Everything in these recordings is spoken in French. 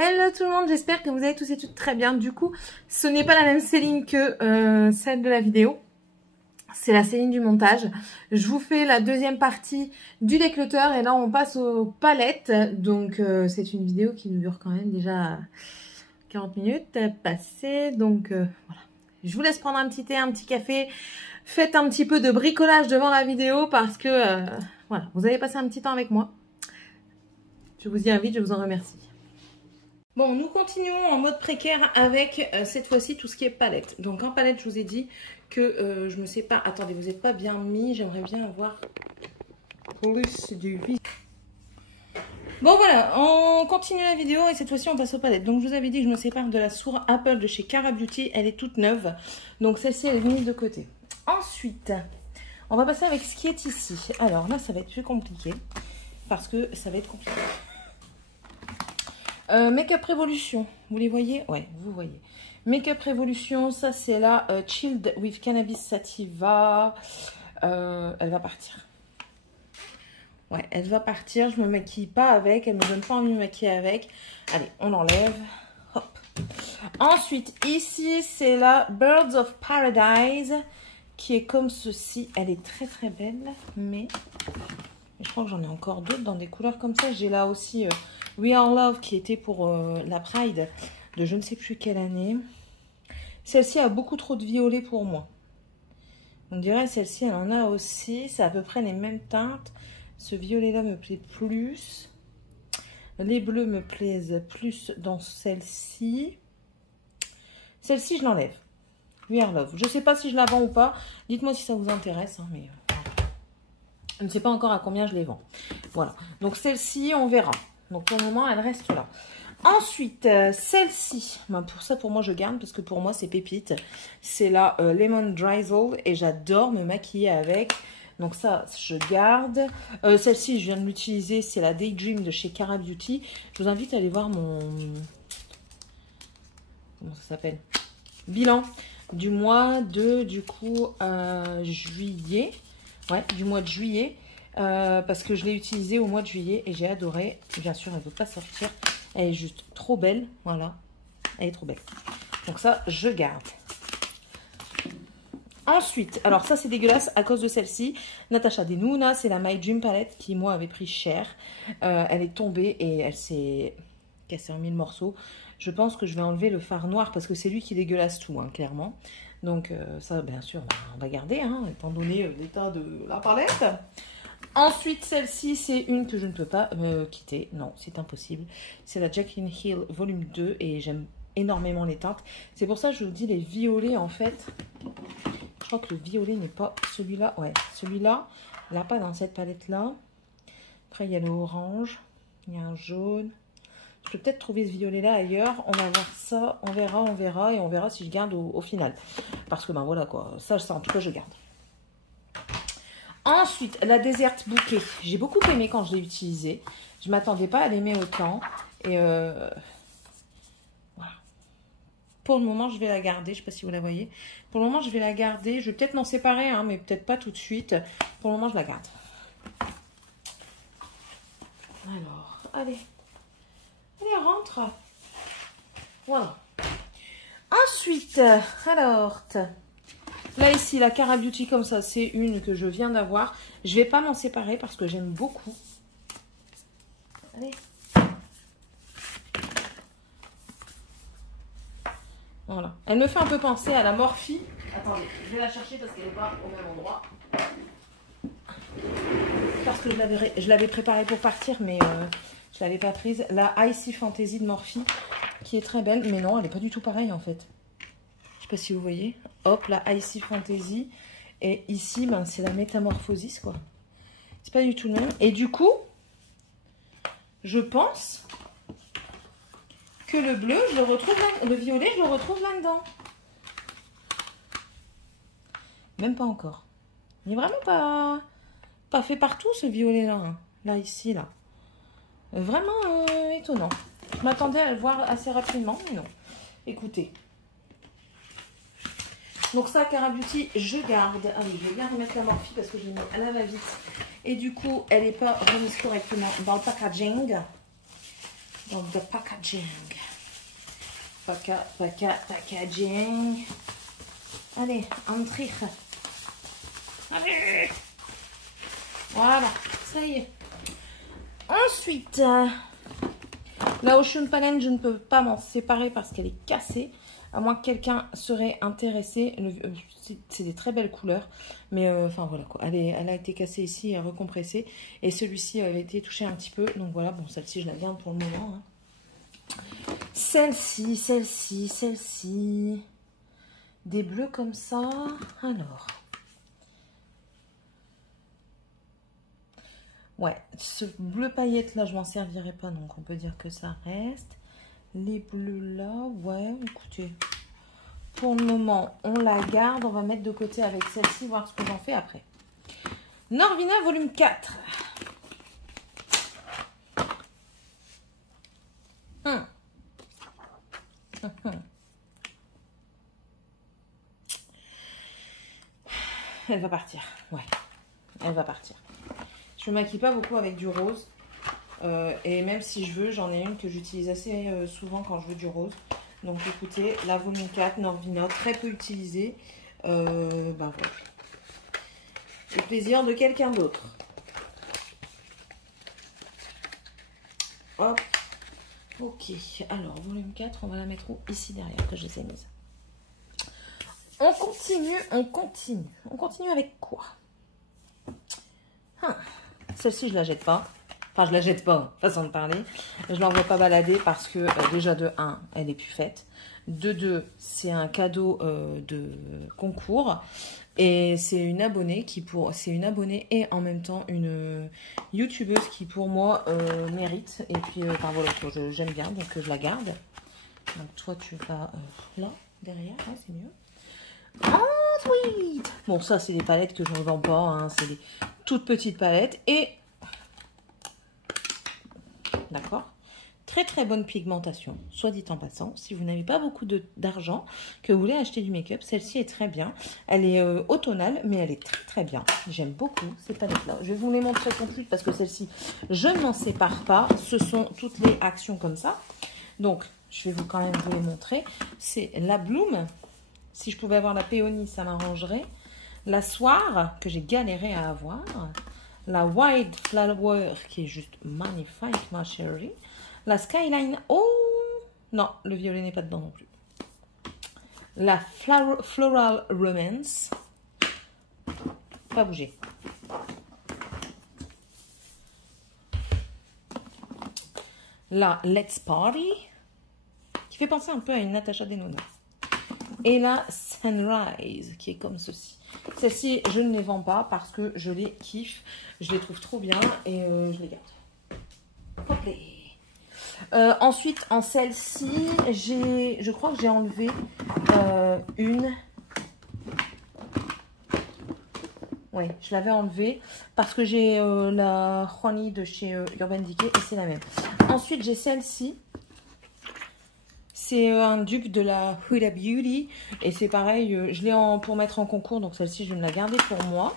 Hello tout le monde, j'espère que vous allez tous et toutes très bien. Du coup, ce n'est pas la même Céline que celle de la vidéo. C'est la Céline du montage. Je vous fais la deuxième partie du déclutter et là on passe aux palettes. Donc c'est une vidéo qui nous dure quand même déjà 40 minutes passées. Donc voilà. Je vous laisse prendre un petit thé, un petit café. Faites un petit peu de bricolage devant la vidéo parce que voilà, vous avez passé un petit temps avec moi. Je vous y invite, je vous en remercie. Bon, nous continuons en mode précaire avec cette fois-ci tout ce qui est palette. Donc en palette, je vous ai dit que je me sépare. Attendez, vous n'êtes pas bien mis. J'aimerais bien avoir plus du vis. Bon voilà, on continue la vidéo et cette fois-ci on passe aux palettes. Donc je vous avais dit que je me sépare de la Sour Apple de chez Cara Beauty. Elle est toute neuve. Donc celle-ci elle est mise de côté. Ensuite, on va passer avec ce qui est ici. Alors là, ça va être plus compliqué parce que ça va être compliqué. Make-up Revolution, vous les voyez? Ouais, vous voyez. Make-up Revolution, ça c'est la Chilled with Cannabis Sativa. Elle va partir. Ouais, elle va partir. Je me maquille pas avec. Elle me donne pas envie de me maquiller avec. Allez, on l'enlève. Hop. Ensuite, ici, c'est la Birds of Paradise qui est comme ceci. Elle est très très belle, mais je crois que j'en ai encore d'autres dans des couleurs comme ça. J'ai là aussi We Are Love qui était pour la Pride de je ne sais plus quelle année. Celle-ci a beaucoup trop de violet pour moi. On dirait celle-ci, elle en a aussi. C'est à peu près les mêmes teintes. Ce violet-là me plaît plus. Les bleus me plaisent plus dans celle-ci. Celle-ci, je l'enlève. We Are Love. Je ne sais pas si je la vends ou pas. Dites-moi si ça vous intéresse. Hein, mais je ne sais pas encore à combien je les vends. Voilà. Donc celle-ci, on verra. Donc pour le moment, elle reste là. Ensuite, celle-ci, ben pour moi, je garde parce que pour moi, c'est pépite. C'est la Lemon Drizzle et j'adore me maquiller avec. Donc ça, je garde. Celle-ci, je viens de l'utiliser. C'est la Daydream de chez Cara Beauty. Je vous invite à aller voir mon... Comment ça s'appelle? Bilan du mois de, du coup, juillet. Ouais, du mois de juillet. Parce que je l'ai utilisée au mois de juillet et j'ai adoré. Bien sûr, elle ne veut pas sortir. Elle est juste trop belle. Voilà. Elle est trop belle. Donc ça, je garde. Ensuite, alors ça, c'est dégueulasse à cause de celle-ci. Natasha Denona, c'est la My Dream Palette qui, moi, avait pris cher. Elle est tombée et elle s'est cassée en 1000 morceaux. Je pense que je vais enlever le fard noir parce que c'est lui qui dégueulasse tout, hein, clairement. Donc ça, bien sûr, on va garder, hein, étant donné l'état de la palette. Ensuite, celle-ci, c'est une que je ne peux pas quitter. Non, c'est impossible. C'est la Jaclyn Hill volume 2 et j'aime énormément les teintes. C'est pour ça que je vous dis les violets, en fait. Je crois que le violet n'est pas celui-là. Ouais, celui-là, il n'a pas dans cette palette-là. Après, il y a le orange. Il y a un jaune. Je peux peut-être trouver ce violet-là ailleurs. On va voir ça. On verra. Et on verra si je garde au final. Parce que, ben voilà, quoi. Ça, en tout cas, je garde. Ensuite, la Desert Bouquet. J'ai beaucoup aimé quand je l'ai utilisée. Je ne m'attendais pas à l'aimer autant. Et voilà. Pour le moment, je vais la garder. Je ne sais pas si vous la voyez. Pour le moment, je vais la garder. Je vais peut-être m'en séparer, hein, mais peut-être pas tout de suite. Pour le moment, je la garde. Alors, allez. Allez, rentre. Voilà. Ensuite, alors... Là, ici, la Cara Beauty, comme ça, c'est une que je viens d'avoir. Je ne vais pas m'en séparer parce que j'aime beaucoup. Allez. Voilà. Elle me fait un peu penser à la Morphe. Attendez, je vais la chercher parce qu'elle n'est pas au même endroit. Parce que je l'avais préparée pour partir, mais je ne l'avais pas prise. La Icy Fantasy de Morphe, qui est très belle. Mais non, elle n'est pas du tout pareille, en fait. Je ne sais pas si vous voyez. Hop, la Icy Fantasy. Et ici, ben, c'est la Métamorphosis, quoi. C'est pas du tout le même. Et du coup, je pense que le bleu, je le retrouve là. Le violet, je le retrouve là-dedans. Même pas encore. Il n'est vraiment pas fait partout, ce violet-là. Hein. Là, ici, là. Vraiment étonnant. Je m'attendais à le voir assez rapidement, mais non. Écoutez. Donc ça, Cara Beauty, je garde. Ah oui, je vais bien remettre la Morphe parce que je l'ai mis à la va-vite. Et du coup, elle n'est pas remise correctement dans le packaging. Donc, de packaging. Packaging. Allez, entrer. Allez. Voilà, ça y est. Ensuite, la Ocean Palen, je ne peux pas m'en séparer parce qu'elle est cassée. À moins que quelqu'un serait intéressé. C'est des très belles couleurs. Mais enfin voilà quoi. Elle a été cassée ici et recompressée. Et celui-ci avait été touché un petit peu. Donc voilà, bon, celle-ci, je la garde pour le moment. Hein. Celle-ci. Des bleus comme ça. Alors. Ouais, ce bleu paillette là, je m'en servirai pas. Donc on peut dire que ça reste. Les bleus là, ouais, écoutez. Pour le moment, on la garde. On va mettre de côté avec celle-ci, voir ce que j'en fais après. Norvina, volume 4. Elle va partir. Ouais, elle va partir. Je ne me maquille pas beaucoup avec du rose. Et même si je veux, j'en ai une que j'utilise assez souvent quand je veux du rose. Donc écoutez, la volume 4, Norvina, très peu utilisée. Ben voilà. Le plaisir de quelqu'un d'autre. Hop. Ok. Alors, volume 4, on va la mettre où? Ici derrière, que je les ai mises. On continue avec quoi? Celle-ci, je la jette pas. Enfin, je la jette pas, façon de parler. Je l'envoie pas balader parce que déjà de 1, elle est plus faite. De 2, c'est un cadeau de concours. Et c'est une abonnée et en même temps une youtubeuse qui pour moi mérite. Et puis, enfin voilà, j'aime bien, donc je la garde. Donc toi, tu vas là, derrière, ouais, c'est mieux. Ensuite, bon, ça c'est des palettes que je ne vends pas, hein, c'est des toutes petites palettes et d'accord, très bonne pigmentation, soit dit en passant. Si vous n'avez pas beaucoup d'argent, que vous voulez acheter du make-up, celle-ci est très bien. Elle est automnale, mais elle est très bien. J'aime beaucoup ces palettes-là. Je vais vous les montrer complètes parce que celle-ci, je ne m'en sépare pas. Ce sont toutes les actions comme ça. Donc, je vais quand même vous les montrer. C'est la Bloom. Si je pouvais avoir la Péonie, ça m'arrangerait. La Soir, que j'ai galéré à avoir. La Wild Flower, qui est juste magnifique, ma chérie. La Skyline. Oh non, le violet n'est pas dedans non plus. La Floral Romance. Pas bouger. La Let's Party, qui fait penser un peu à une Natasha Denona. Et la Sunrise, qui est comme ceci. Celles-ci, je ne les vends pas parce que je les kiffe. Je les trouve trop bien et je les garde. Hop là. Ensuite, en celle-ci, je crois que j'ai enlevé une. Ouais, je l'avais enlevée parce que j'ai la Juani de chez Urban Decay et c'est la même. Ensuite, j'ai celle-ci. C'est un dupe de la Huda Beauty. Et c'est pareil, je l'ai pour mettre en concours. Donc celle-ci, je vais me la garder pour moi.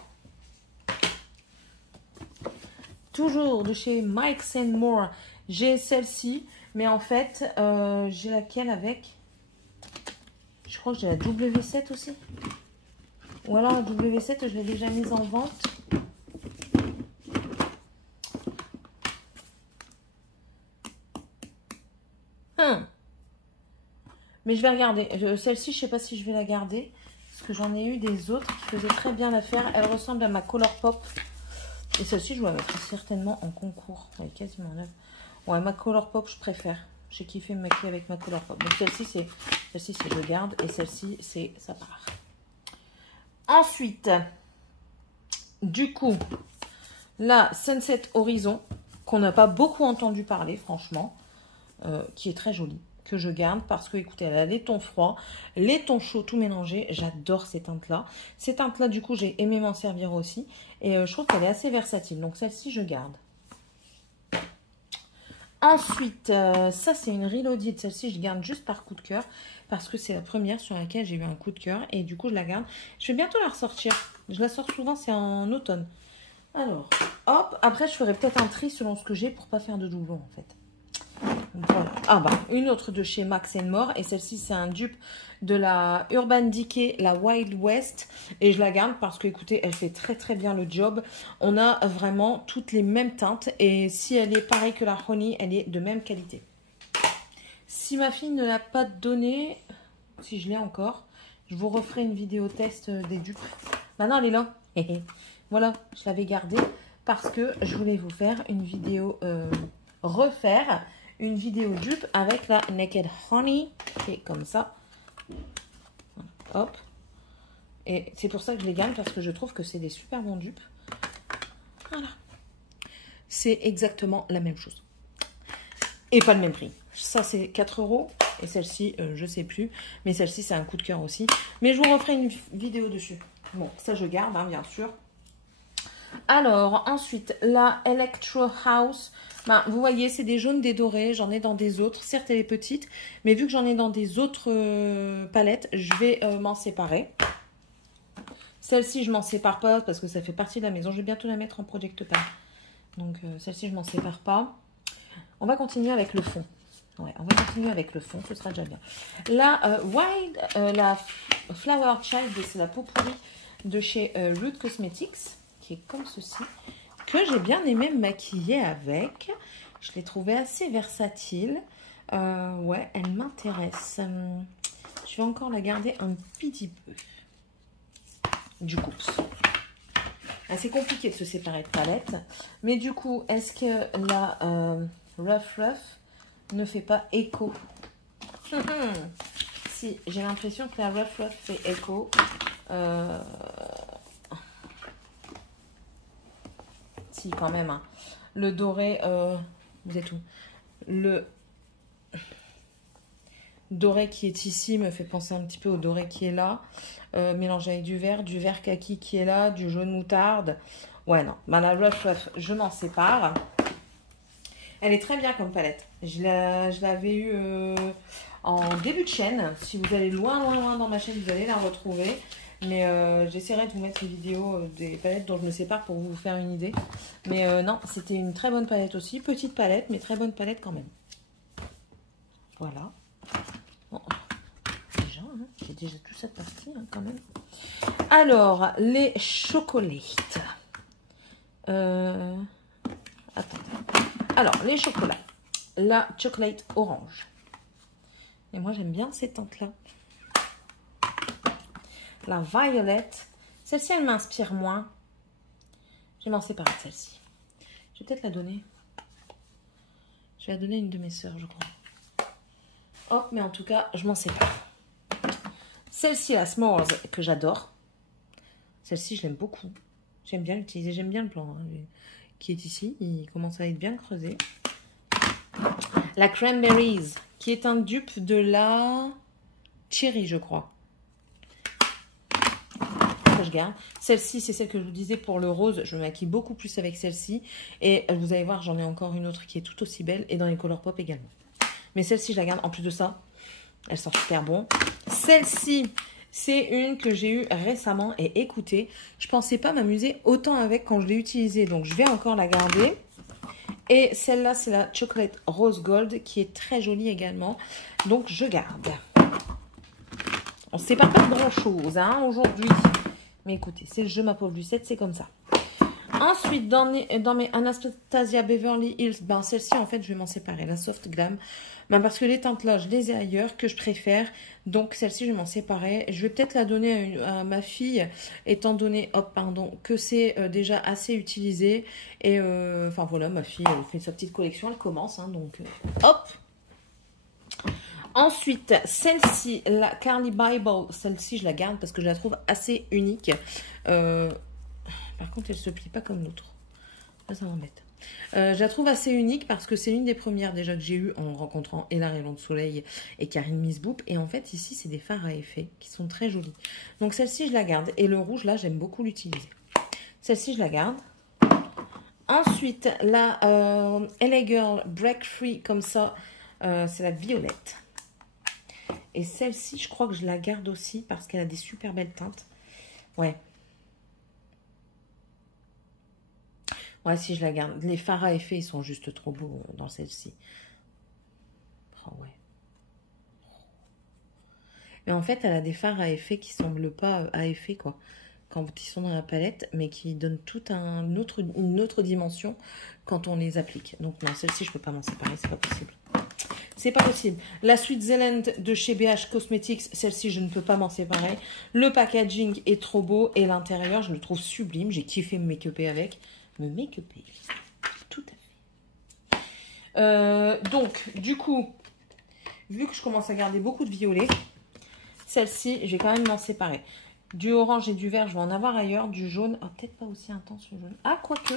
Toujours de chez Mike More. J'ai celle-ci. Mais en fait, j'ai laquelle avec? Je crois que j'ai la W7 aussi. Ou alors la W7, je l'ai déjà mise en vente. Mais je vais regarder. Celle-ci, je ne sais pas si je vais la garder. Parce que j'en ai eu des autres qui faisaient très bien l'affaire. Elle ressemble à ma Colourpop. Et celle-ci, je vais la mettre certainement en concours. Elle est quasiment neuve. Ouais, ma Colourpop, je préfère. J'ai kiffé me maquiller avec ma Colourpop. Donc celle-ci, c'est je garde. Et celle-ci, c'est ça part. Ensuite, du coup, la Sunset Horizon, qu'on n'a pas beaucoup entendu parler, franchement, qui est très jolie, que je garde parce que, écoutez, elle a les tons froids, les tons chauds, tout mélangé. J'adore ces teintes-là. Ces teintes-là, du coup, j'ai aimé m'en servir aussi. Et je trouve qu'elle est assez versatile. Donc, celle-ci, je garde. Ensuite, ça, c'est une Reloaded. Celle-ci, je garde juste par coup de cœur parce que c'est la première sur laquelle j'ai eu un coup de cœur. Et du coup, je la garde. Je vais bientôt la ressortir. Je la sors souvent, c'est en automne. Alors, hop. Après, je ferai peut-être un tri selon ce que j'ai pour pas faire de doublons, en fait. Voilà. Ah bah, une autre de chez Max More. Et celle-ci, c'est un dupe de la Urban Decay, la Wild West. Et je la garde parce que, écoutez, elle fait très très bien le job. On a vraiment toutes les mêmes teintes. Et si elle est pareille que la Honey, elle est de même qualité. Si ma fille ne l'a pas donné, si je l'ai encore, je vous referai une vidéo test des dupes. Maintenant, elle est là. Voilà, je l'avais gardée parce que je voulais vous faire une vidéo, refaire une vidéo dupe avec la Naked Honey, qui est comme ça. Hop. Et c'est pour ça que je les gagne, parce que je trouve que c'est des super bons dupes. Voilà. C'est exactement la même chose. Et pas le même prix. Ça, c'est 4 €. Et celle-ci, je sais plus. Mais celle-ci, c'est un coup de cœur aussi. Mais je vous referai une vidéo dessus. Bon, ça, je garde, hein, bien sûr. Alors, ensuite, la Electro House. Ben, vous voyez, c'est des jaunes, des dorés. J'en ai dans des autres. Certes, elle est petite. Mais vu que j'en ai dans des autres palettes, je vais m'en séparer. Celle-ci, je m'en sépare pas parce que ça fait partie de la maison. Je vais bientôt la mettre en Project Pan. Donc, celle-ci, je m'en sépare pas. On va continuer avec le fond. Ouais, on va continuer avec le fond, ce sera déjà bien. La la Flower Child, c'est la peau pourrie de chez Root Cosmetics, qui est comme ceci, que j'ai bien aimé me maquiller avec. Je l'ai trouvée assez versatile. Ouais, elle m'intéresse. Je vais encore la garder un petit peu. Du coup, c'est compliqué de se séparer de palette. Mais du coup, est-ce que la Rough ne fait pas écho? Si, j'ai l'impression que la Rough fait écho. Si, quand même. Hein. Le doré, vous êtes où? Le doré qui est ici me fait penser un petit peu au doré qui est là. Mélangé avec du vert kaki qui est là, du jaune moutarde. Ouais, non. Bah, la Rough, je m'en sépare. Elle est très bien comme palette. Je l'avais eue en début de chaîne. Si vous allez loin dans ma chaîne, vous allez la retrouver. Mais j'essaierai de vous mettre une vidéo des palettes dont je me sépare pour vous faire une idée. Mais non, c'était une très bonne palette aussi. Petite palette, mais très bonne palette quand même. Voilà. Bon, déjà, hein, j'ai déjà toute cette partie hein, quand même. Alors, les chocolates. Attendez. Alors, les chocolats. La chocolate orange. Et moi, j'aime bien ces teintes-là. La violette. Celle-ci, elle m'inspire moins. Je vais m'en séparer de celle-ci. Je vais peut-être la donner. Je vais la donner à une de mes sœurs, je crois. Oh, mais en tout cas, je m'en sépare. Celle-ci, la S'mores, que j'adore. Celle-ci, je l'aime beaucoup. J'aime bien l'utiliser. J'aime bien le plan hein, qui est ici. Il commence à être bien creusé. La Cranberries, qui est un dupe de la Cherry, je crois. Ça, je garde. Celle-ci, c'est celle que je vous disais pour le rose. Je me maquille beaucoup plus avec celle-ci. Et vous allez voir, j'en ai encore une autre qui est tout aussi belle. Et dans les Colourpop également. Mais celle-ci, je la garde. En plus de ça, elle sent super bon. Celle-ci, c'est une que j'ai eue récemment. Et écoutez, je pensais pas m'amuser autant avec quand je l'ai utilisée. Donc, je vais encore la garder. Et celle-là, c'est la Chocolate Rose Gold qui est très jolie également. Donc, je garde. On ne sépare pas de grand-chose hein, aujourd'hui. Mais écoutez, c'est le jeu, ma pauvre Lucette, c'est comme ça. Ensuite, dans mes Anastasia Beverly Hills, ben, celle-ci, en fait, je vais m'en séparer. La Soft Glam. Ben, parce que les teintes là, je les ai ailleurs, que je préfère. Donc, celle-ci, je vais m'en séparer. Je vais peut-être la donner à ma fille, étant donné, hop, pardon, que c'est déjà assez utilisé. Et, enfin, voilà, ma fille, elle fait sa petite collection, elle commence. Hein, donc, hop. Ensuite, celle-ci, la Carly Bible, celle-ci, je la garde parce que je la trouve assez unique. Par contre, elle ne se plie pas comme l'autre. Là, ça m'embête. Je la trouve assez unique parce que c'est l'une des premières déjà que j'ai eues en rencontrant Ella Rayon de Soleil et Karine Misboop. Et en fait, ici, c'est des fards à effet qui sont très jolis. Donc, celle-ci, je la garde. Et le rouge, là, j'aime beaucoup l'utiliser. Celle-ci, je la garde. Ensuite, la LA Girl Break Free, comme ça, c'est la violette. Et celle-ci, je crois que je la garde aussi parce qu'elle a des super belles teintes. Ouais. Ouais, si je la garde. Les fards à effet, ils sont juste trop beaux dans celle-ci. Oh, ouais. Mais en fait, elle a des fards à effet qui semblent pas à effet, quoi. Quand ils sont dans la palette, mais qui donnent toute une autre dimension quand on les applique. Donc non, celle-ci, je peux pas m'en séparer, c'est pas possible. C'est pas possible. La Switzerland de chez BH Cosmetics, celle-ci, je ne peux pas m'en séparer. Le packaging est trop beau et l'intérieur, je le trouve sublime. J'ai kiffé me make-upper avec. Me make-upper, tout à fait. Donc, du coup, vu que je commence à garder beaucoup de violet, celle-ci, je vais quand même m'en séparer. Du orange et du vert, je vais en avoir ailleurs. Du jaune, oh, peut-être pas aussi intense le jaune. Ah, quoique.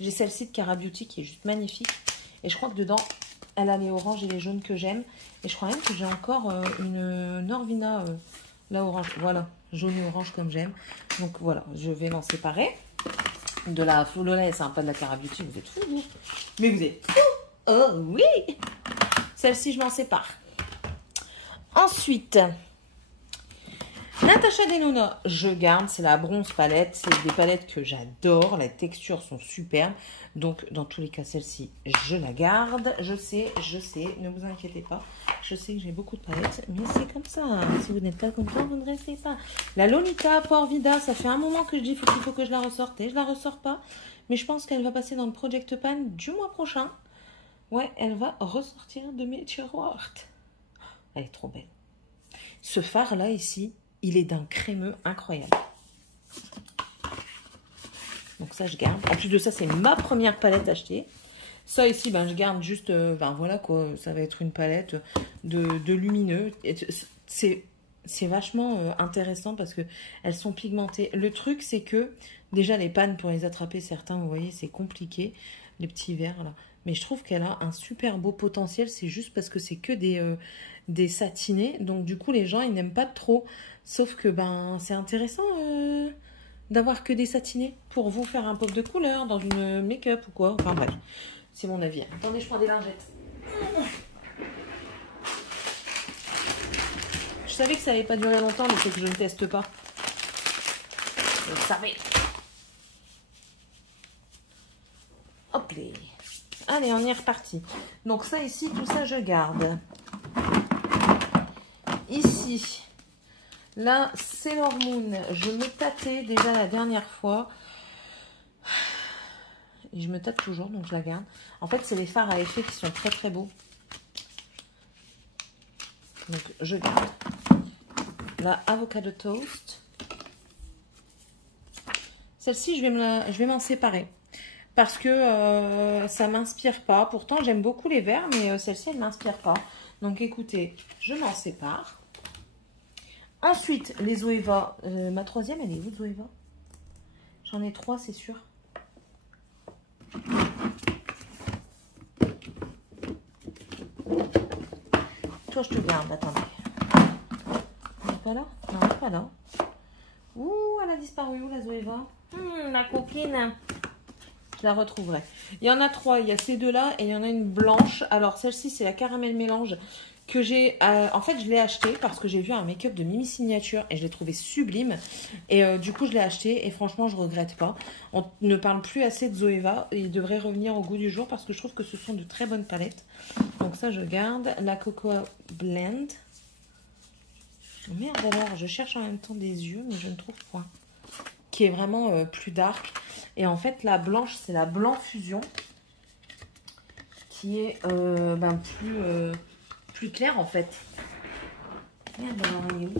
J'ai celle-ci de Cara Beauty qui est juste magnifique. Et je crois que dedans, elle a les oranges et les jaunes que j'aime. Et je crois même que j'ai encore une Norvina, la orange. Voilà, jaune et orange comme j'aime. Donc voilà, je vais m'en séparer. De la Flawless, hein, pas de la Cara Beauty, vous êtes fous, vous. Mais vous êtes fous. Oh oui. Celle-ci, je m'en sépare. Ensuite, Natasha Denona, je garde, c'est la bronze palette, c'est des palettes que j'adore, les textures sont superbes, donc dans tous les cas celle-ci, je la garde, je sais, ne vous inquiétez pas, je sais que j'ai beaucoup de palettes, mais c'est comme ça, si vous n'êtes pas content, vous ne restez pas. La Lolita Pore Vida, ça fait un moment que je dis qu'il faut que je la ressorte, et je la ressors pas, mais je pense qu'elle va passer dans le Project Pan du mois prochain. Ouais, elle va ressortir de mes tiroirs. Elle est trop belle. Ce fard là ici, il est d'un crémeux incroyable. Donc ça, je garde. En plus de ça, c'est ma première palette achetée. Ça ici, ben, je garde juste... ben voilà quoi, ça va être une palette de lumineux. C'est vachement intéressant parce que elles sont pigmentées. Le truc, c'est que déjà les pannes, pour les attraper, certains, vous voyez, c'est compliqué. Les petits verres là. Mais je trouve qu'elle a un super beau potentiel. C'est juste parce que c'est que des satinés. Donc du coup, les gens, ils n'aiment pas trop. Sauf que ben c'est intéressant d'avoir que des satinés pour vous faire un pop de couleur dans une make-up ou quoi. Enfin bref, c'est mon avis. Attendez, je prends des lingettes. Je savais que ça n'allait pas durer longtemps, mais c'est que je ne teste pas. Je le savais. Hop là. Allez, on est reparti. Donc ça ici, tout ça, je garde. Ici, là, Sailor Moon. Je me tâtais déjà la dernière fois. Et je me tâte toujours, donc je la garde. En fait, c'est les fards à effet qui sont très très beaux. Donc, je garde. La Avocado Toast. Celle-ci, je vais m'en séparer. Parce que ça m'inspire pas. Pourtant, j'aime beaucoup les verts, mais celle-ci, elle ne m'inspire pas. Donc, écoutez, je m'en sépare. Ensuite, les Zoeva. Ma troisième, elle est où, Zoeva? J'en ai 3, c'est sûr. Toi, je te garde. Attendez. Elle n'est pas là? Non, elle n'est pas là. Ouh, elle a disparu où, la Zoeva? La coquine. Je la retrouverai. Il y en a 3. Il y a ces deux-là et il y en a une blanche. Alors, celle-ci, c'est la caramel mélange que j'ai... en fait, je l'ai acheté parce que j'ai vu un make-up de Mimi Signature et je l'ai trouvé sublime. Et du coup, je l'ai acheté et franchement, je regrette pas. On ne parle plus assez de Zoeva. Il devrait revenir au goût du jour parce que je trouve que ce sont de très bonnes palettes. Donc ça, je garde. La Cocoa Blend. Merde alors, je cherche en même temps des yeux, mais je ne trouve point. Qui est vraiment plus dark. Et en fait, la blanche, c'est la Blanc Fusion. Qui est plus claire, en fait. Merde, alors, elle est où?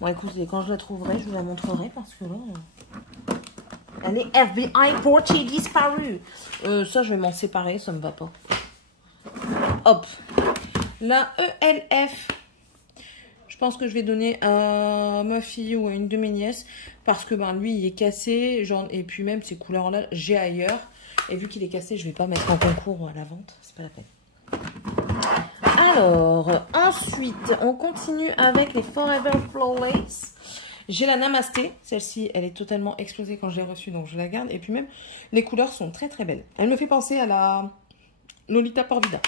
Bon, écoutez, quand je la trouverai, je vous la montrerai parce que là... Elle est FBI portée disparue. Ça, je vais m'en séparer, ça me va pas. Hop. La ELF. Je pense que je vais donner à ma fille ou à une de mes nièces. Parce que ben, lui, il est cassé. Genre, et puis même ces couleurs-là, j'ai ailleurs. Et vu qu'il est cassé, je vais pas mettre en concours à la vente. C'est pas la peine. Alors, ensuite, on continue avec les Forever Flawless. J'ai la Namasté, celle-ci, elle est totalement explosée quand je l'ai reçue, donc je la garde. Et puis même, les couleurs sont très très belles. Elle me fait penser à la Lolita Pore Vida.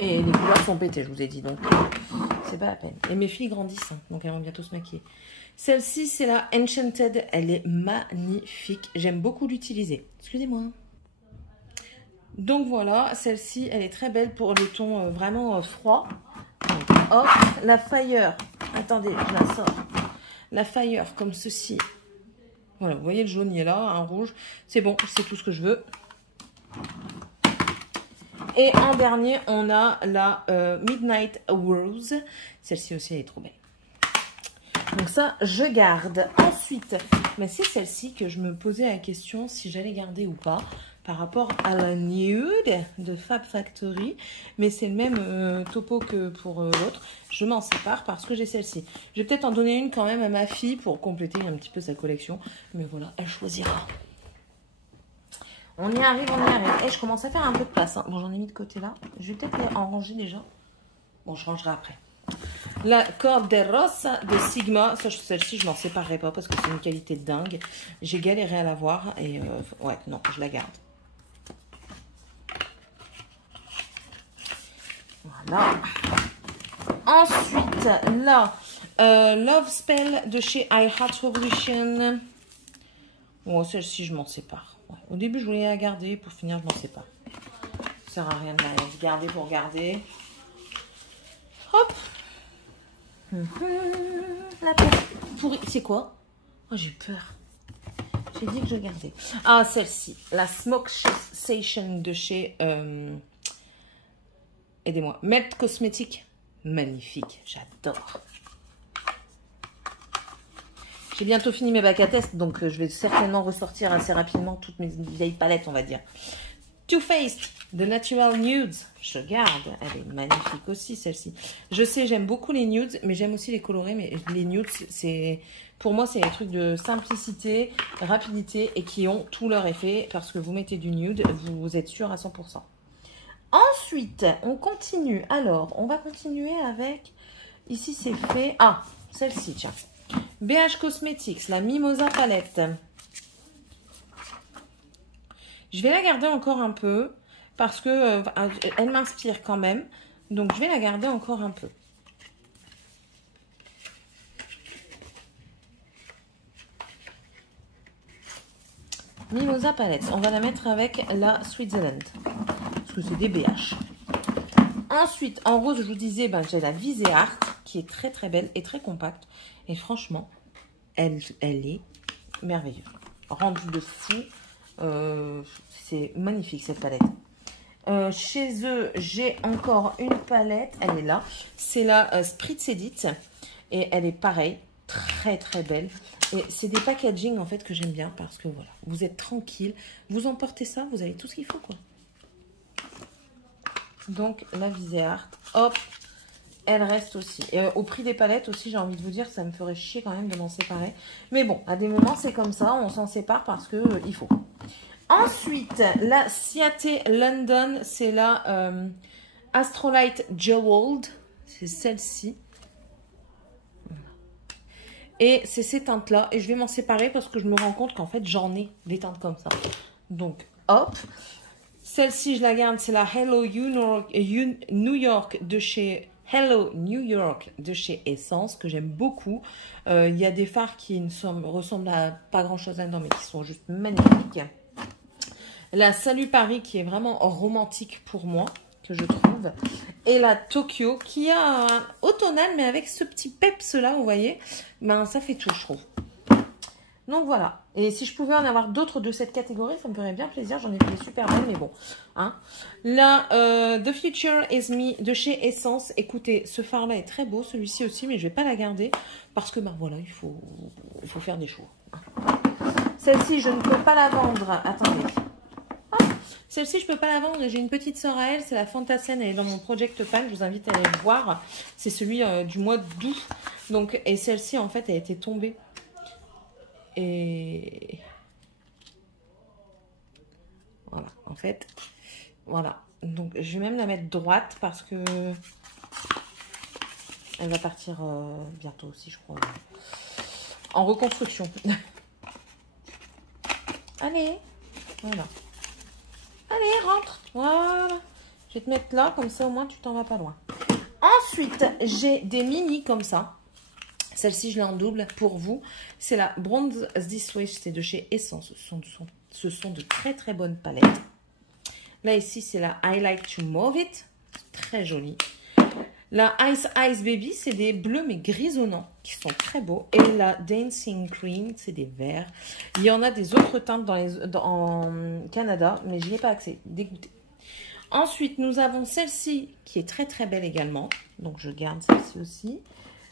Et les couleurs sont pétées, je vous ai dit, donc c'est pas la peine. Et mes filles grandissent, hein, donc elles vont bientôt se maquiller. Celle-ci, c'est la Enchanted. Elle est magnifique. J'aime beaucoup l'utiliser. Excusez-moi. Donc voilà, celle-ci, elle est très belle pour les tons vraiment froids. Donc, hop, la Fire. Attendez, je la sors. La Fire, comme ceci. Voilà, vous voyez le jaune, il est là, un rouge. C'est bon, c'est tout ce que je veux. Et en dernier, on a la Midnight Rose. Celle-ci aussi, elle est trop belle. Donc ça, je garde. Ensuite, mais c'est celle-ci que je me posais la question si j'allais garder ou pas par rapport à la Nude de Fab Factory. Mais c'est le même topo que pour l'autre. Je m'en sépare parce que j'ai celle-ci. Je vais peut-être en donner une quand même à ma fille pour compléter un petit peu sa collection. Mais voilà, elle choisira. On y arrive, on y arrive. Et je commence à faire un peu de place. Hein. Bon, j'en ai mis de côté là. Je vais peut-être en ranger déjà. Bon, je rangerai après. La Corderosa de Sigma. Celle-ci, je m'en séparerai pas parce que c'est une qualité de dingue. J'ai galéré à l'avoir. Et ouais, non, je la garde. Voilà. Ensuite, la Love Spell de chez I Heart Revolution. Bon, celle-ci, je m'en sépare. Ouais. Au début, je voulais la garder. Pour finir, je m'en sépare. Ça sert à rien de la garder pour garder. Hop. La pourrie. C'est quoi? Oh, j'ai peur. J'ai dit que je gardais. Ah, celle-ci. La Smoke Sensation de chez... aidez-moi. Met Cosmétique. Magnifique. J'adore. J'ai bientôt fini mes bacs à test, donc je vais certainement ressortir assez rapidement toutes mes vieilles palettes, on va dire. Too Faced de Natural Nudes. Je garde. Elle est magnifique aussi, celle-ci. Je sais, j'aime beaucoup les nudes, mais j'aime aussi les colorés. Mais les nudes, c'est pour moi, c'est des trucs de simplicité, rapidité et qui ont tout leur effet. Parce que vous mettez du nude, vous êtes sûr à 100%. Ensuite, on continue. Alors, on va continuer avec... Ici, c'est fait... Ah, celle-ci, tiens. BH Cosmetics, la Mimosa Palette. Je vais la garder encore un peu parce que elle m'inspire quand même. Donc, je vais la garder encore un peu. Mimosa Palette. On va la mettre avec la Switzerland. Parce que c'est des BH. Ensuite, en rose, je vous disais, ben, j'ai la Visée Art qui est très très belle et très compacte. Et franchement, elle est merveilleuse. Rendue de fou. C'est magnifique cette palette. Chez eux, j'ai encore une palette. Elle est là. C'est la Spritz Edit. Et elle est pareille. Très très belle. Et c'est des packaging en fait que j'aime bien. Parce que voilà, vous êtes tranquille. Vous emportez ça, vous avez tout ce qu'il faut quoi. Donc la Visée Art. Hop. Elle reste aussi. Et au prix des palettes aussi, j'ai envie de vous dire, ça me ferait chier quand même de m'en séparer. Mais bon, à des moments, c'est comme ça. On s'en sépare parce que il faut. Ensuite, la Ciaté London, c'est la Astrolight Jeweled. C'est celle-ci. Et c'est ces teintes-là. Et je vais m'en séparer parce que je me rends compte qu'en fait, j'en ai des teintes comme ça. Donc, hop. Celle-ci, je la garde. C'est la Hello New York de chez... Hello New York de chez Essence, que j'aime beaucoup. Il y a des fards qui ne ressemblent à pas grand-chose là-dedans, mais qui sont juste magnifiques. La Salut Paris, qui est vraiment romantique pour moi, que je trouve. Et la Tokyo, qui a un automnal, mais avec ce petit peps-là, vous voyez. Ben, ça fait tout, je trouve. Donc voilà. Et si je pouvais en avoir d'autres de cette catégorie, ça me ferait bien plaisir. J'en ai fait des super belles, mais bon. Hein. Là, The Future Is Me de chez Essence. Écoutez, ce fard-là est très beau. Celui-ci aussi, mais je ne vais pas la garder. Parce que, ben voilà, il faut faire des choix. Celle-ci, je ne peux pas la vendre. Attendez. Celle-ci, je ne peux pas la vendre. J'ai une petite sœur à elle. C'est la Fantasène. Elle est dans mon Project Pan. Je vous invite à aller le voir. C'est celui du mois d'août. Donc, et celle-ci, en fait, elle était tombée. Et voilà, en fait, voilà. Donc, je vais même la mettre droite parce que elle va partir bientôt aussi, je crois, en reconstruction. Allez, voilà. Allez, rentre. Voilà. Je vais te mettre là, comme ça, au moins, tu t'en vas pas loin. Ensuite, j'ai des mini comme ça. Celle-ci, je l'ai en double pour vous. C'est la Bronze This Way, c'est de chez Essence. Ce sont de très très bonnes palettes. Là, ici, c'est la I Like to Move It. Très jolie. La Ice Ice Baby, c'est des bleus mais grisonnants qui sont très beaux. Et la Dancing Cream, c'est des verts. Il y en a des autres teintes en Canada, mais je n'y ai pas accès. Dégoûté. Ensuite, nous avons celle-ci qui est très très belle également. Donc, je garde celle-ci aussi.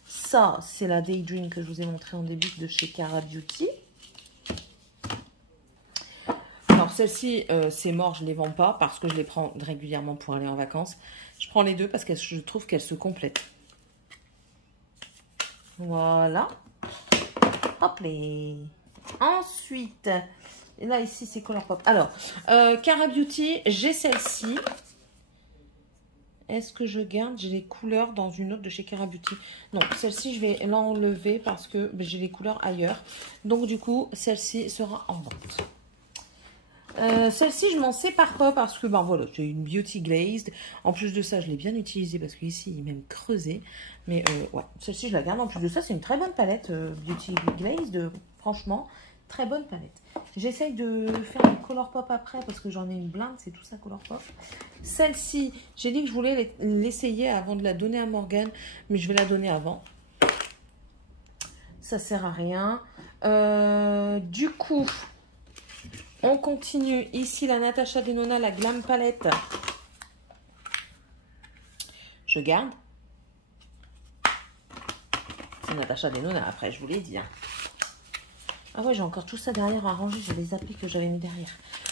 Ça, c'est la Daydream que je vous ai montré en début de chez Cara Beauty. Alors, celle-ci, c'est mort, je ne les vends pas parce que je les prends régulièrement pour aller en vacances. Je prends les deux parce que je trouve qu'elles se complètent. Voilà. Hop là. Ensuite, là, ici, c'est Colourpop. Alors, Cara Beauty, j'ai celle-ci. Est-ce que je garde? J'ai les couleurs dans une autre de chez Cara Beauty. Non, celle-ci, je vais l'enlever parce que j'ai les couleurs ailleurs. Donc, du coup, celle-ci sera en vente. Celle-ci, je m'en sépare pas parce que, ben voilà, c'est une Beauty Glazed. En plus de ça, je l'ai bien utilisée parce qu'ici, il est même creusé. Mais ouais, celle-ci, je la garde. En plus de ça, c'est une très bonne palette Beauty Glazed. Franchement, très bonne palette. J'essaye de faire une Colourpop après parce que j'en ai une blinde, c'est tout ça Colourpop. Celle-ci, j'ai dit que je voulais l'essayer avant de la donner à Morgane, mais je vais la donner avant. Ça sert à rien. Du coup... On continue. Ici, la Natasha Denona, la Glam Palette. Je garde. C'est Natasha Denona, après, je vous l'ai dit. Hein. Ah ouais, j'ai encore tout ça derrière à ranger. J'ai les applis que j'avais mis derrière.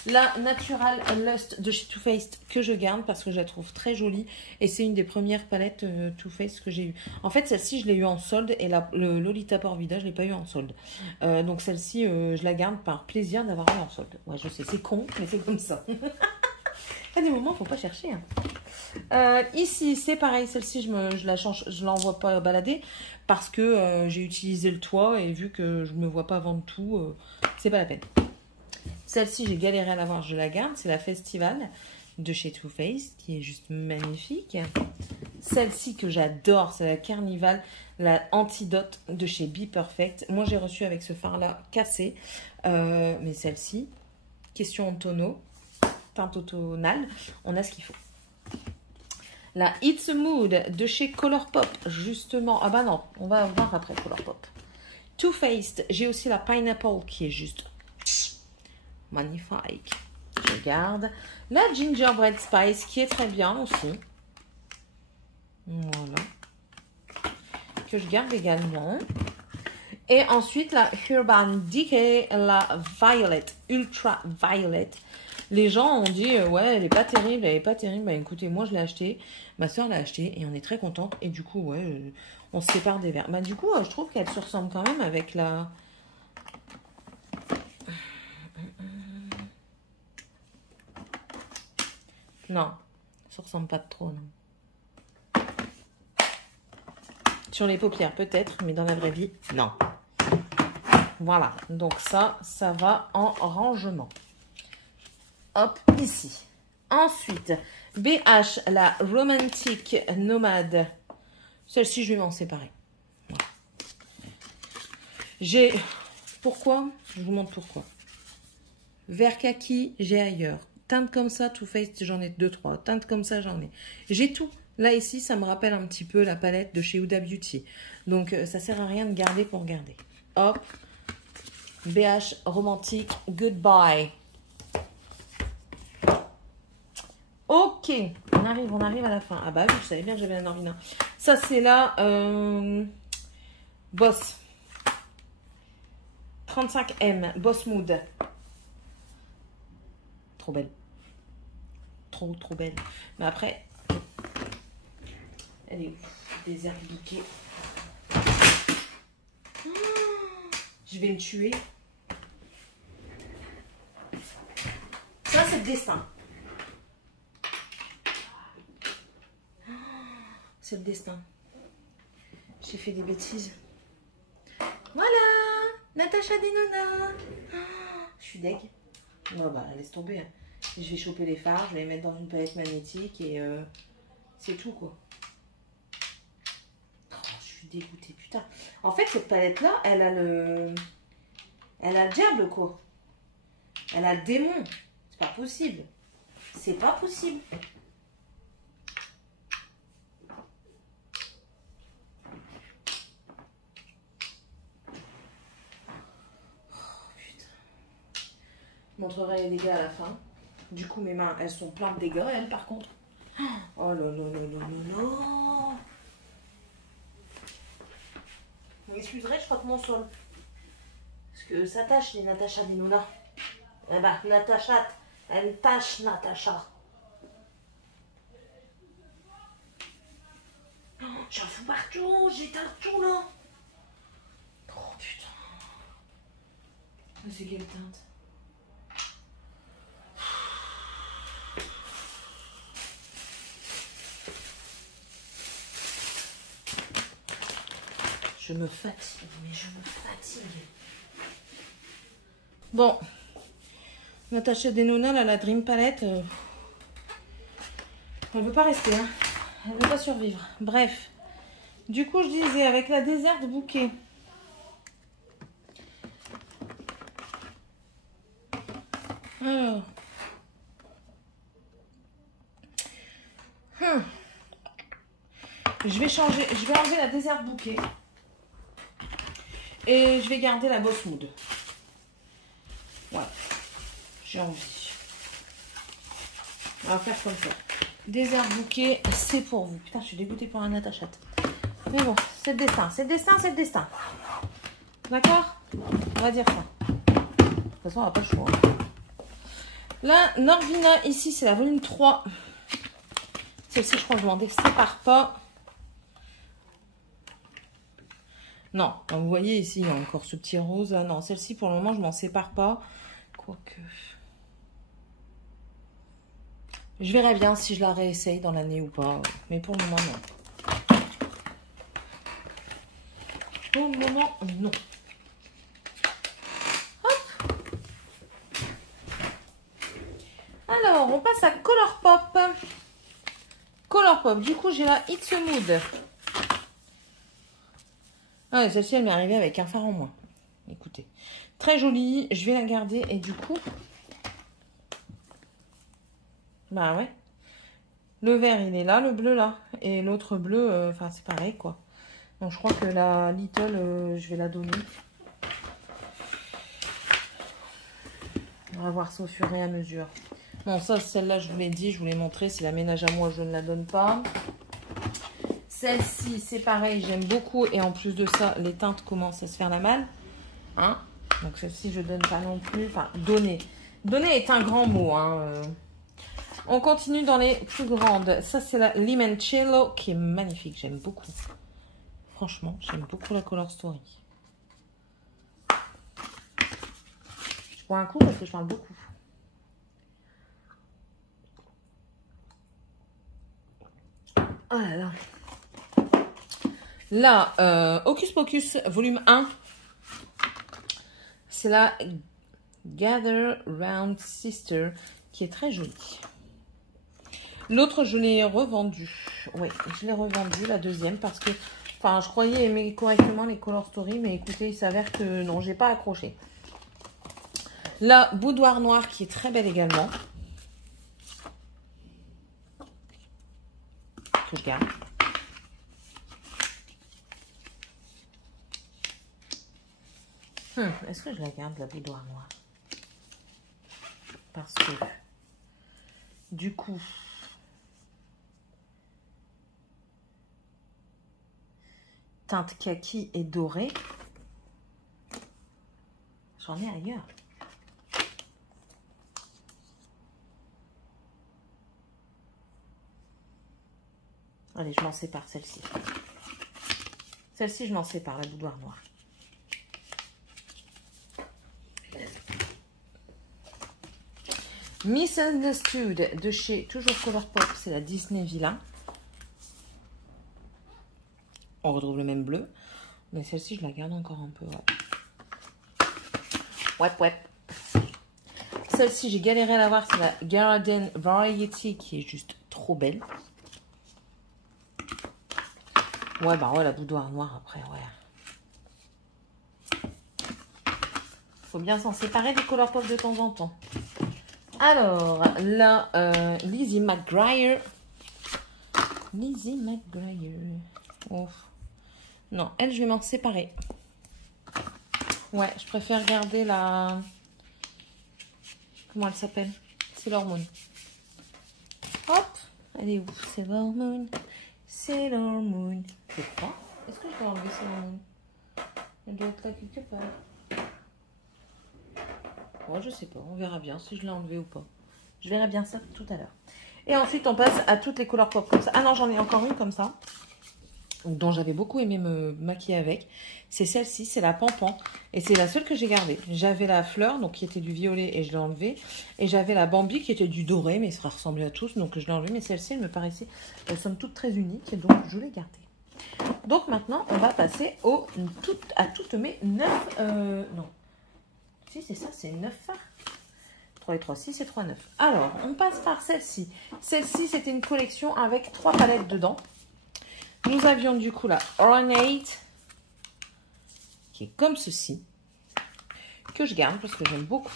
La Natural Lust de chez Too Faced que je garde parce que je la trouve très jolie. Et c'est une des premières palettes Too Faced que j'ai eues. En fait, celle-ci, je l'ai eu en solde. Et le Lolita Pore Vida, je ne l'ai pas eu en solde. Donc celle-ci, je la garde par plaisir d'avoir eu en solde. Ouais, je sais, c'est con, mais c'est comme ça. Il y a des moments, il ne faut pas chercher. Hein. Ici, c'est pareil. Celle-ci, je la change, je l'envoie pas balader parce que j'ai utilisé le toit. Et vu que je ne me vois pas vendre tout, c'est pas la peine. Celle-ci, j'ai galéré à l'avoir, je la garde. C'est la Festival de chez Too Faced, qui est juste magnifique. Celle-ci que j'adore, c'est la Carnival, la Antidote de chez Be Perfect. Moi, j'ai reçu avec ce fard-là cassé. Mais celle-ci, question en tonneau, teinte automnale, on a ce qu'il faut. La It's a Mood de chez Colourpop, justement. Ah bah non, on va voir après Colourpop. Too Faced, j'ai aussi la Pineapple qui est juste... magnifique. Je garde. La Gingerbread Spice qui est très bien aussi. Voilà. Que je garde également. Et ensuite la Urban Decay, la Violet, Ultra Violet. Les gens ont dit ouais, elle est pas terrible, elle est pas terrible. Bah écoutez, moi je l'ai acheté, ma soeur l'a acheté et on est très contente. Et du coup, ouais, on se sépare des verres. Bah du coup, je trouve qu'elle se ressemble quand même avec la... Non, ça ressemble pas trop, non. Sur les paupières, peut-être, mais dans la vraie vie, non. Voilà, donc ça va en rangement. Hop, ici. Ensuite, BH, la Romantic Nomade. Celle-ci, je vais m'en séparer. Voilà. J'ai... Pourquoi? Je vous montre pourquoi. Vert kaki, j'ai ailleurs. Teinte comme ça, Too Faced, j'en ai 2-3. Teinte comme ça, j'en ai. J'ai tout. Là, ici, ça me rappelle un petit peu la palette de chez Huda Beauty. Donc, ça sert à rien de garder pour garder. Hop. BH Romantique, Goodbye. Ok. On arrive à la fin. Ah bah oui, je savais bien que j'avais un Orvina. Ça, c'est la Boss. 35M, Boss Mood. Trop belle. Trop belle. Mais après, elle est où? Des herbes bouquets. Je vais me tuer. Ça, c'est le destin. C'est le destin. J'ai fait des bêtises. Voilà, Natasha Denona. Je suis deg. Non, bah, laisse tomber. Hein. Je vais choper les fards, je vais les mettre dans une palette magnétique et c'est tout, quoi. dégoûtée, putain. En fait, cette palette-là, elle a le diable, quoi. Elle a le démon. C'est pas possible. C'est pas possible. Je montrerai les dégâts à la fin. Du coup, mes mains, elles sont pleines de dégâts, elles, par contre. Oh là là là là là là. Vous m'excuserez, je frotte mon sol. Parce que ça tâche, les Natacha Denona. Eh ben, Natacha, elle tâche, Natacha. Oh, j'en fous partout, j'éteins tout, là. Oh, putain. C'est quelle teinte? Je me fatigue, mais je me fatigue. Bon. Natacha Denona, là, la Dream Palette, elle veut pas rester, hein. Elle veut pas survivre. Bref. Du coup, je disais, avec la Desert Bouquet. Alors. Je vais changer, je vais enlever la Desert Bouquet. Et je vais garder la Boss Mood. Ouais. J'ai envie. On va faire comme ça. Desert Bouquet, c'est pour vous. Putain, je suis dégoûtée pour un Natacha. Mais bon, c'est le destin. C'est le destin, c'est le destin. D'accord? On va dire ça. De toute façon, on n'a pas le choix. La Norvina, ici, c'est la volume 3. Celle-ci, je crois que je m'en sépare pas. Non, vous voyez ici, il y a encore ce petit rose. Ah non, celle-ci, pour le moment, je m'en sépare pas. Quoique... Je verrai bien si je la réessaye dans l'année ou pas. Mais pour le moment, non. Pour le moment, non. Hop. Alors, on passe à Color Pop. Color Pop. Du coup, j'ai la It's a Mood. Ah, celle-ci, elle m'est arrivée avec un fard en moins. Écoutez. Très jolie. Je vais la garder. Et du coup... Bah ouais. Le vert, il est là. Le bleu, là. Et l'autre bleu, enfin, c'est pareil, quoi. Donc, je crois que la Little, je vais la donner. On va voir ça au fur et à mesure. Bon, ça, celle-là, je vous l'ai dit. Je vous l'ai montré. Si la ménage à moi, je ne la donne pas. Celle-ci, c'est pareil, j'aime beaucoup. Et en plus de ça, les teintes commencent à se faire la malle. Hein? Donc celle-ci, je donne pas non plus. Enfin, donner. Donner est un grand mot. Hein. On continue dans les plus grandes. Ça, c'est la Limoncello qui est magnifique. J'aime beaucoup. Franchement, j'aime beaucoup la Color Story. Je bois un coup parce que je parle beaucoup. Oh là là. Là, Hocus Pocus, volume 1. C'est la Gather Round Sister, qui est très jolie. L'autre, je l'ai revendue. Oui, je l'ai revendue, la deuxième, parce que... Enfin, je croyais aimer correctement les Color Story, mais écoutez, il s'avère que non, j'ai pas accroché. La Boudoir Noir, qui est très belle également. Que je garde. Est-ce que je la garde, la Boudoir Noire? Parce que, du coup, teinte kaki et dorée. J'en ai ailleurs. Allez, je m'en sépare celle-ci. Celle-ci, je m'en sépare, la Boudoir Noire. Misunderstood de chez toujours Color Pop, c'est la Disney Villain. On retrouve le même bleu, mais celle-ci je la garde encore un peu. Ouais. Celle-ci j'ai galéré à la voir, c'est la Garden Variety qui est juste trop belle. Ouais, bah ouais, la boudoir noire après, ouais. Faut bien s'en séparer des Colourpop de temps en temps. Alors, là, Lizzie McGuire. Lizzie McGuire. Oh. Non, elle, je vais m'en séparer. Ouais, je préfère garder la... Comment elle s'appelle? Sailor Moon. Hop, elle est où? Sailor Moon. Sailor Moon. Je crois. Est-ce que je dois enlever Sailor Moon? Elle doit être là quelque part. Ouais, je sais pas, on verra bien si je l'ai enlevé ou pas. Je verrai bien ça tout à l'heure. Et ensuite, on passe à toutes les Colourpop comme ça. Ah non, j'en ai encore une comme ça, dont j'avais beaucoup aimé me maquiller avec. C'est celle-ci, c'est la Pampan. Et c'est la seule que j'ai gardée. J'avais la fleur, donc qui était du violet, et je l'ai enlevée. Et j'avais la Bambi, qui était du doré, mais ça ressemblait à tous, donc je l'ai enlevée. Mais celle-ci, elle me paraissait, somme toute, très unique, et donc je l'ai gardée. Donc maintenant, on va passer à toutes mes 9... non. Si, c'est ça, c'est 9 fards. 3 et 3, 6 et 3, 9. Alors, on passe par celle-ci. Celle-ci, c'était une collection avec 3 palettes dedans. Nous avions du coup la Ornate, qui est comme ceci, que je garde parce que j'aime beaucoup.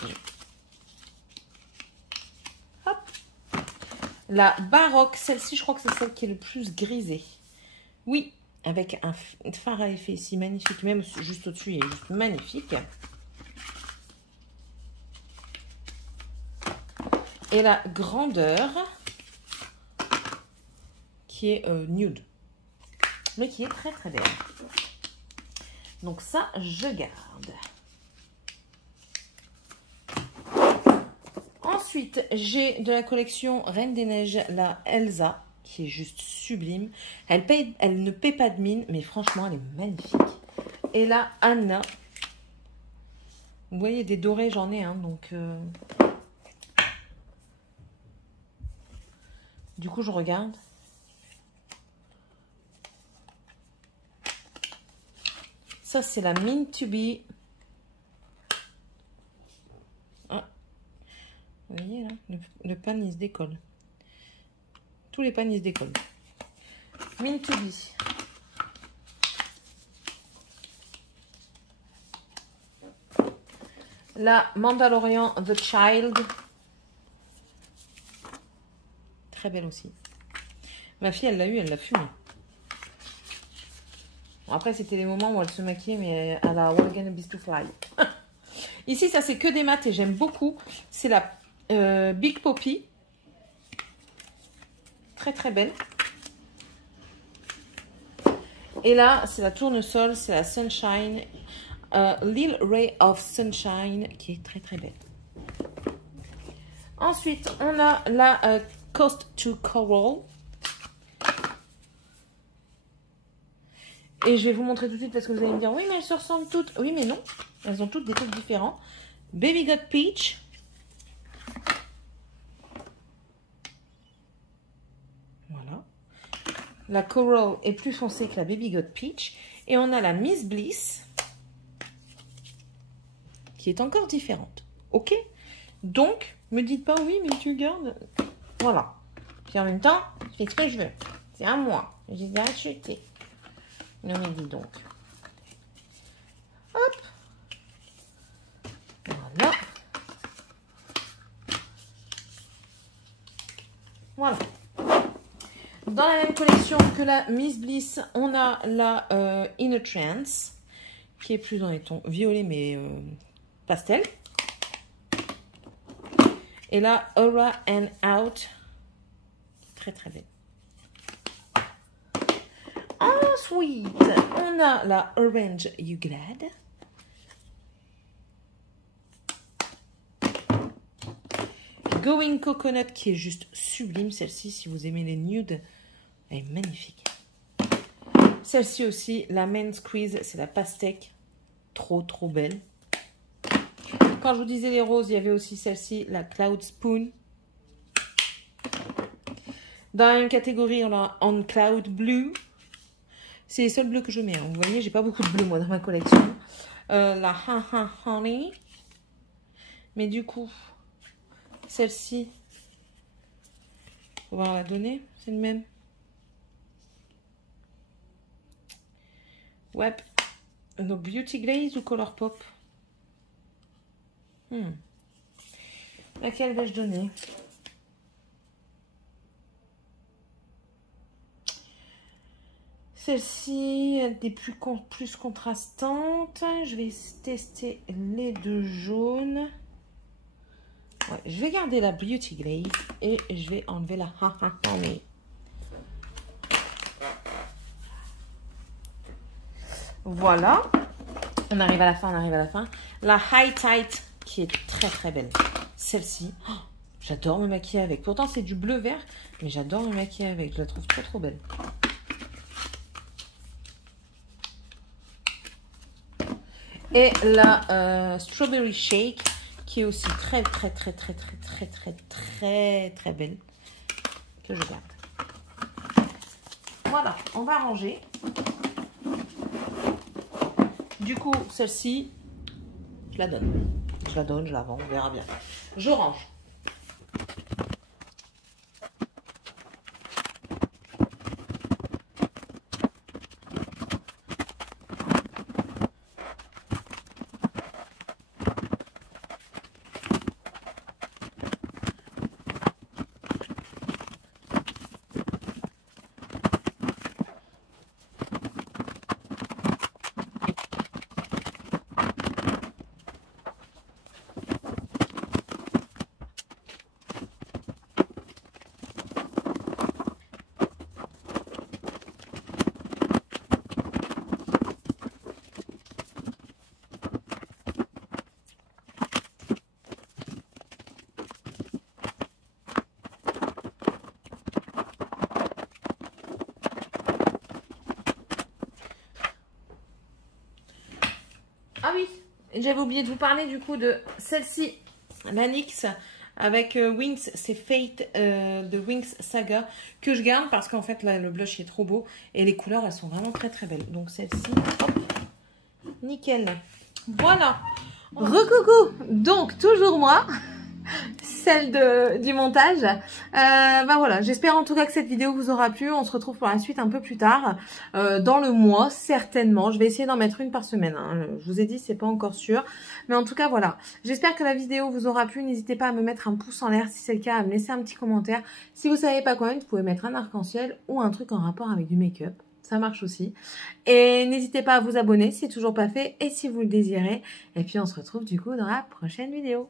Hop. La Baroque, celle-ci, je crois que c'est celle qui est le plus grisée. Oui, avec un fard à effet ici, magnifique. Même juste au-dessus, il est juste magnifique. Et la grandeur, qui est nude, mais qui est très très belle. Donc ça, je garde. Ensuite, j'ai de la collection Reine des Neiges, la Elsa, qui est juste sublime. Elle ne paie pas de mine, mais franchement, elle est magnifique. Et la Anna. Vous voyez, des dorés, j'en ai un, donc... Du coup, je regarde. Ça, c'est la Mean to Be. Ah. Vous voyez, là, le pan, il se décolle. Tous les pans, ils se décollent. Mean to Be. La Mandalorian The Child. Très belle aussi. Ma fille, elle l'a eu, elle l'a fumée. Bon, après, c'était les moments où elle se maquillait, mais à la What Again Beast to Fly. Ici, ça, c'est que des maths et j'aime beaucoup. C'est la Big Poppy. Très, très belle. Et là, c'est la tournesol, c'est la Sunshine. Lil Ray of Sunshine, qui est très, très belle. Ensuite, on a la Coast to Coral. Et je vais vous montrer tout de suite parce que vous allez me dire, oui, mais elles se ressemblent toutes. Oui, mais non. Elles ont toutes des trucs différents. Baby Got Peach. Voilà. La Coral est plus foncée que la Baby Got Peach. Et on a la Miss Bliss, qui est encore différente. Ok? Donc, me dites pas, oui, mais tu gardes. Voilà. Puis en même temps, je fais ce que je veux. C'est à moi. J'ai déjà acheté. Non, mais dis donc. Hop. Voilà. Voilà. Dans la même collection que la Miss Bliss, on a la Inner Trance, qui est plus dans les tons violets, mais pastel. Et la Aura and Out, très très belle. Ensuite, on a la Orange You Glad. Going Coconut, qui est juste sublime. Celle-ci, si vous aimez les nudes, elle est magnifique. Celle-ci aussi, la Main Squeeze, c'est la pastèque. Trop, trop belle. Quand je vous disais les roses, il y avait aussi celle-ci, la Cloud Spoon. Dans la même catégorie, on a On Cloud Blue. C'est les seuls bleus que je mets. Hein. Vous voyez, j'ai pas beaucoup de bleus, moi, dans ma collection. La Honey. Mais du coup, celle-ci, on va la donner. C'est le même. Ouais. No Beauty Glaze ou Color Pop? Laquelle vais-je donner? Celle-ci, elle est plus contrastante. Je vais tester les deux jaunes. Ouais, je vais garder la Beauty Glaze et je vais enlever la Honey. Voilà. On arrive à la fin, on arrive à la fin. La High Tight qui est très très belle. Celle-ci, oh, j'adore me maquiller avec. Pourtant, c'est du bleu vert, mais j'adore me maquiller avec. Je la trouve trop trop belle. Et la Strawberry Shake qui est aussi très très très très très très très très très belle, que je garde. Voilà, on va ranger. Du coup, celle-ci, je la donne. Je la donne, je la vends, on verra bien. Je range. Ah oui, j'avais oublié de vous parler du coup de celle-ci, la NYX avec Wings, c'est Fate de Wings Saga que je garde parce qu'en fait là le blush est trop beau et les couleurs elles sont vraiment très très belles. Donc celle-ci, hop, nickel. Voilà. Recoucou, donc toujours moi, celle du montage. Bah voilà, j'espère en tout cas que cette vidéo vous aura plu. On se retrouve pour la suite un peu plus tard, dans le mois certainement. Je vais essayer d'en mettre une par semaine, hein. Je vous ai dit, c'est pas encore sûr. Mais en tout cas, voilà. J'espère que la vidéo vous aura plu. N'hésitez pas à me mettre un pouce en l'air si c'est le cas, à me laisser un petit commentaire. Si vous savez pas quoi mettre, vous pouvez mettre un arc-en-ciel ou un truc en rapport avec du make-up. Ça marche aussi. Et n'hésitez pas à vous abonner si c'est toujours pas fait et si vous le désirez. Et puis on se retrouve du coup dans la prochaine vidéo.